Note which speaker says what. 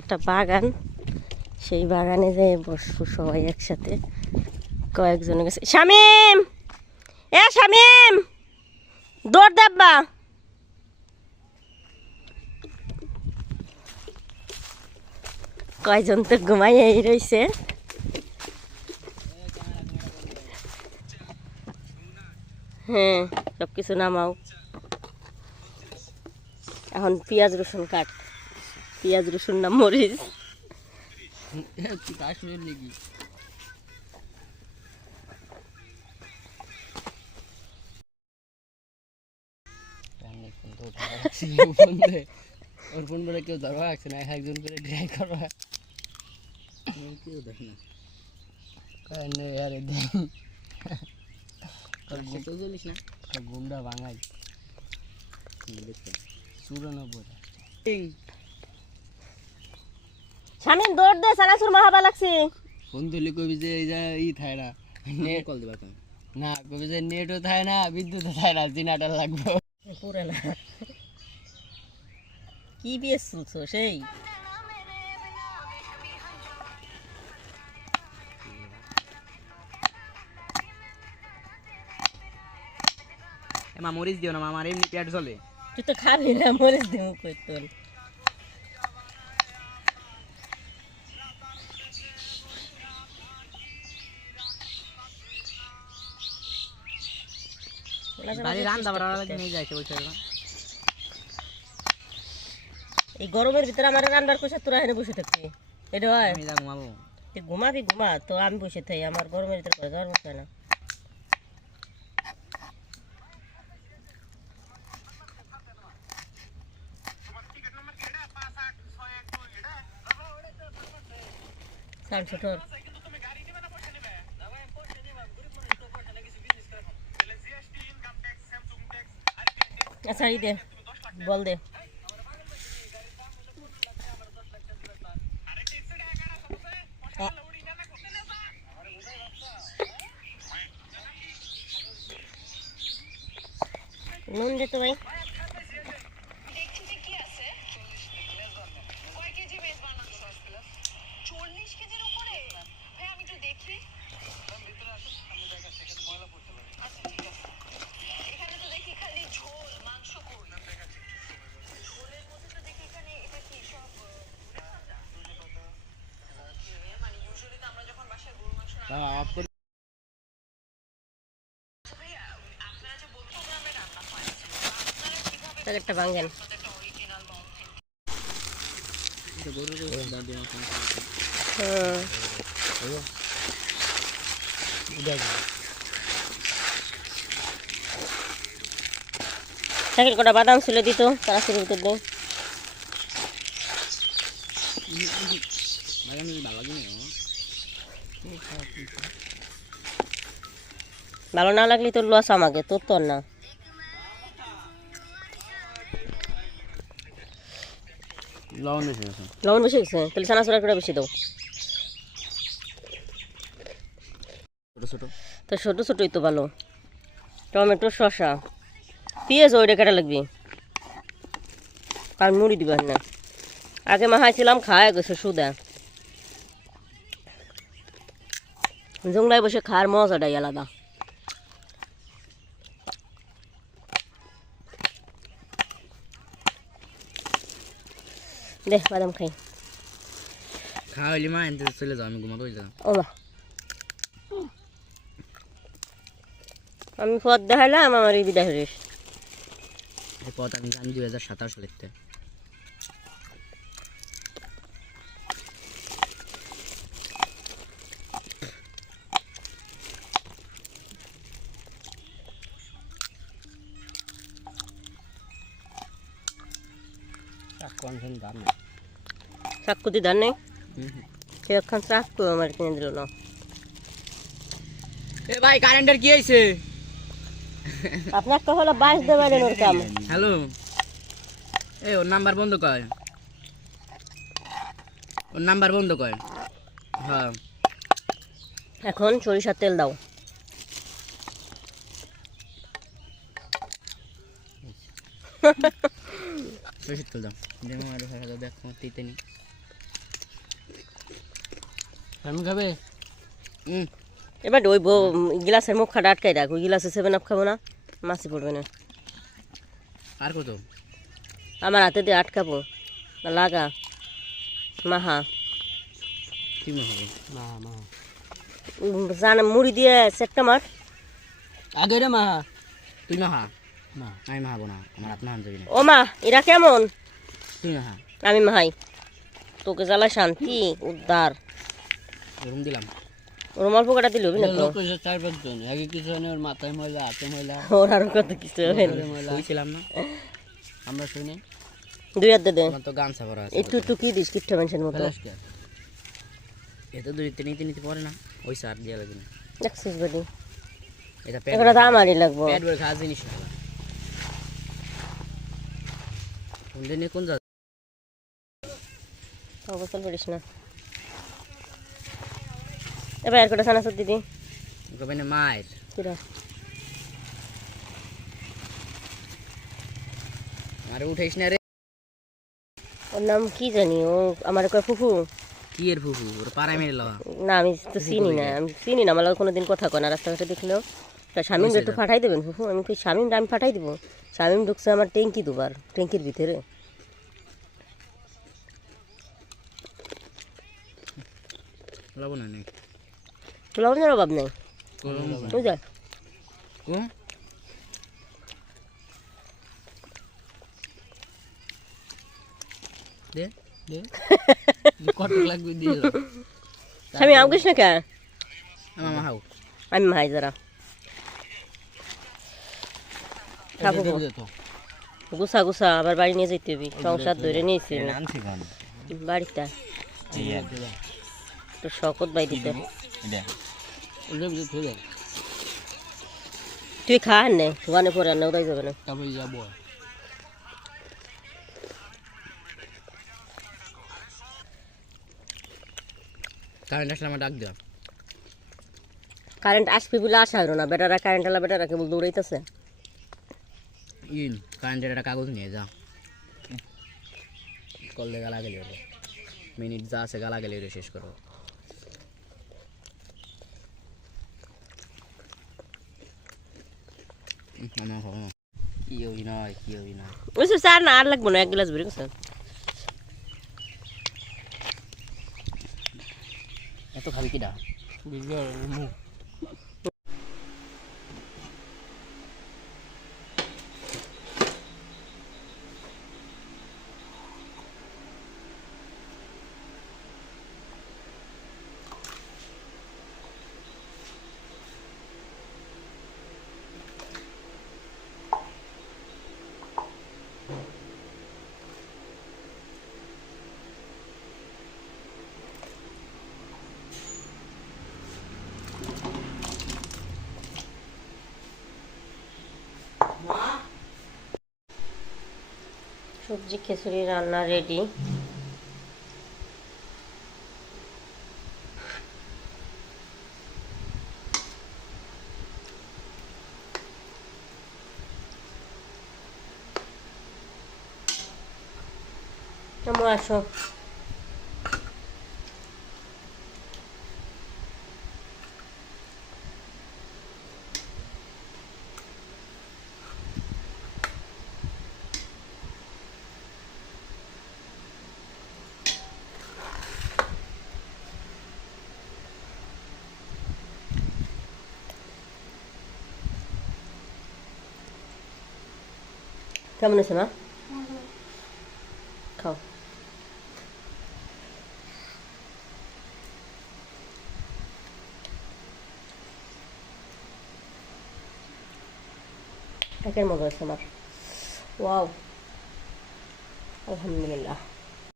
Speaker 1: একটা বাগান। সেই বাগানে যে বসবো সবাই একসাথে। কয়েকজন গেছে। শামিম! এ শামিম! দৌড় দেব্বা কয়জন তো ঘুমাই এই রয়েছে হ্যাঁ সব কিছু নামাও। এখন পেঁয়াজ রসুন কাট পেঁয়াজ রসুন না মরিচ।
Speaker 2: কাশ্মীর নাকি ওর ফোন করে কেউ ধরবা আছে না একজন করে ড্রাই করবা কেউ দেখ না গুন্ডা ভাঙাই চুরানব্বই
Speaker 1: শামিম দৌড় দে সানাসুর মাহাবা লাগছে।
Speaker 2: ফোন তুলি কবি যে এই যে ই থাকে না। নেট কল দিবা তুমি। না কবি যে নেটও থাকে না বিদ্যুৎও থাকে না জিনাটা লাগবে।
Speaker 1: পুরে না। কি বিয়ে চলছো সেই?
Speaker 2: মা মরিচ দিও না মা আমার এমনি পেট চলে
Speaker 1: তুই তো খাবি না মরিচ দেবো কই তোর?
Speaker 2: বাড়ি রান্না বাড়া নিয়ে যাইছে ওই
Speaker 1: এই গরমের ভিতরে আমার রান্নার কষা তোরা এখানে বসে থাকবি এটা হয়
Speaker 2: আমি ঘুমাবো
Speaker 1: ঘুমাবি ঘুমা তো আমি বসে থাকি আমার গরমের ভিতরে করে যাওয়ার মতো না সাউন্ড ছোট আচ্ছা এই দে বল দে। নুন দে তো ভাই
Speaker 3: চল্লিশ কেজির উপরে ভাই আমি একটু দেখি আচ্ছা ঠিক আছে এখানে তো দেখি খালি ঝোল মাংস কোন ঝোলের মধ্যে তো দেখি এখানে এটা কি সব মানে ইউজুয়ালি তো আমরা যখন বাসায় গরু মাংস রান্না
Speaker 2: অফ করে
Speaker 3: ভাইয়া আপনারা যে বলছেন গ্রামে রান্না হয় আপনারা কীভাবে
Speaker 1: প্যাকেটটা ভাঙেন।
Speaker 3: একটা অরিজিনাল দম
Speaker 2: গরু দাও দিও
Speaker 1: হুম সাইকেল কটা বাদাম ছিল দিত, তারা শুরু ভিতর দিন
Speaker 2: বাগান ভালো লাগে
Speaker 1: ভালো না লাগলে তোর লস আমাকে, তোর তোর না।
Speaker 2: লবণ বেশি আছে।
Speaker 1: লবণ বেশি গেছে তাহলে বেশি দাও।
Speaker 2: ছোট ছোট।
Speaker 1: তো ছোটো ছোটোই তো ভালো। টমেটো শসা। পেঁয়াজ ওইটা কেটে লাগবে। আর মুড়ি দিবেন না। আগে মাহাইছিলাম খাওয়া গেছে সুদা জংলায় বসে খাওয়ার মজাটাই আলাদা। দে বাদাম খাই।
Speaker 2: খাওয়া হইলে মা এনতে চলে যাও আমি ঘুমাতে যাও
Speaker 1: ও আমি পথ দেখাইলাম আমার এই বিদায় হরিস
Speaker 2: এই পথ আমি জানি দুই হাজার সাতাশ সালেতে কনসেন দাম
Speaker 1: ধান নেই? সে একখান চাকু আমার কিনে দিল না।
Speaker 2: এ ভাই কারেন্টের কি হয়েছে?
Speaker 1: আপনার তো হলো বাইশ দেবেন ওর কাম।
Speaker 2: হ্যালো। এ ওর নাম্বার বন্ধ কর। ওর নাম্বার বন্ধ কর। হ্যাঁ।
Speaker 1: এখন সরিষার তেল দাও।
Speaker 2: সরষের তেল দাও। খাবে?
Speaker 1: এবার ওই গিলাসের মুখ খাটা আটকাই রাখ ওই গিলাসে সেভেন আপ খাব না মাছি পড়বে না।
Speaker 2: আর কত?
Speaker 1: আমার হাতে দিয়ে আটকাবো লাগা। মাহা
Speaker 2: কি হবে? মা মা
Speaker 1: উম, জান মুড়ি দিয়ে সেটটা মার।
Speaker 2: আগে রে মা তুই মাহা মা আমি মাহাবো না আমার না।
Speaker 1: ও মা এরা কেমন?
Speaker 2: মাহা
Speaker 1: আমি মাহাই তোকে জ্বালা শান্তি উদ্ধার।
Speaker 2: এরকম দিলাম।
Speaker 1: রুমাল পোকাটা দিল না
Speaker 2: লোক এসে চার পাঁচজন একই কিছু নেই ওর মাথায় ময়লা হাতে ময়লা।
Speaker 1: ওর আরও কত কিছু হবে না।
Speaker 2: ময়লা। শুয়েছিলাম না। আমরা শুনি।
Speaker 1: দুই হাত দে
Speaker 2: তো গামছা ভরা আছে।
Speaker 1: একটু একটু কি দিস কিট্টা মতো।
Speaker 2: কে এত দূর নিতে নিতে পরে না। ওই সার দিয়ে লাগবে। না
Speaker 1: দেখছিস
Speaker 2: এটা পেট
Speaker 1: তো আমারই লাগবো।
Speaker 2: পেট ভরে খাওয়া জিনিস না। কোন দিনে কোন যা
Speaker 1: করিস না। এবার আর কটা সানাসুর দিদি
Speaker 2: মায়ের।
Speaker 1: কিরা?
Speaker 2: আরে উঠাইস না রে।
Speaker 1: ওর নাম কি জানি? ও আমার কয় ফুফু?
Speaker 2: কি এর ফুফু? ওর পাড়ায় মেরে লওয়া।
Speaker 1: না আমি তো চিনি না আমি চিনি না আমার কোনো দিন কথা কয় না। রাস্তাঘাটে দেখলেও তা শামিম একটু ফাটাই দেবেন ফুফু? আমি শামিম আমি ফাটাই দিব। শামিম ঢুকছে আমার ট্যাঙ্কি দুবার ট্যাঙ্কির ভিতরে।
Speaker 2: লবণ নেই।
Speaker 1: লবণের অভাব নেই? বুঝলে?
Speaker 2: কোন দে দে। কত লাগবে দিয়ে
Speaker 1: না কে?
Speaker 2: আমার
Speaker 1: আমি খাব
Speaker 2: দে তো।
Speaker 1: গুছা গুছা আবার বাড়ি নিয়ে যেতে হবে সংসার ধরে নিয়েছি বাড়িতে
Speaker 4: ইয়া
Speaker 1: শকত বাই দিতে। তুই খা নে দোকানে পরে আর নেওয়াই যাবে না।
Speaker 2: তারপরে যাব। কারেন্ট আসলে আমার ডাক দেওয়া।
Speaker 1: কারেন্ট আসবে বলে আশা হলো না। বেটারা কারেন্ট আলা বেটারা কেবল দৌড়াইতেছে।
Speaker 2: ইন কারেন্টের একটা কাগজ নিয়ে যা। করলে গালা গেলে মিনিট যা আছে গালা গেলে শেষ করো উম, আমার হবে না। কি অভিনয় কি অভিনয়
Speaker 1: ওই সব চার না আর লাগবো না এক গ্লাস ভরে গেছে
Speaker 2: এত খাবি কিডা
Speaker 1: সবজি খিচুড়ি রান্না রেডি কেমন আসো। কেমন আছে মা খাও একের মতো আছে আমার ওয়াও আলহামদুলিল্লাহ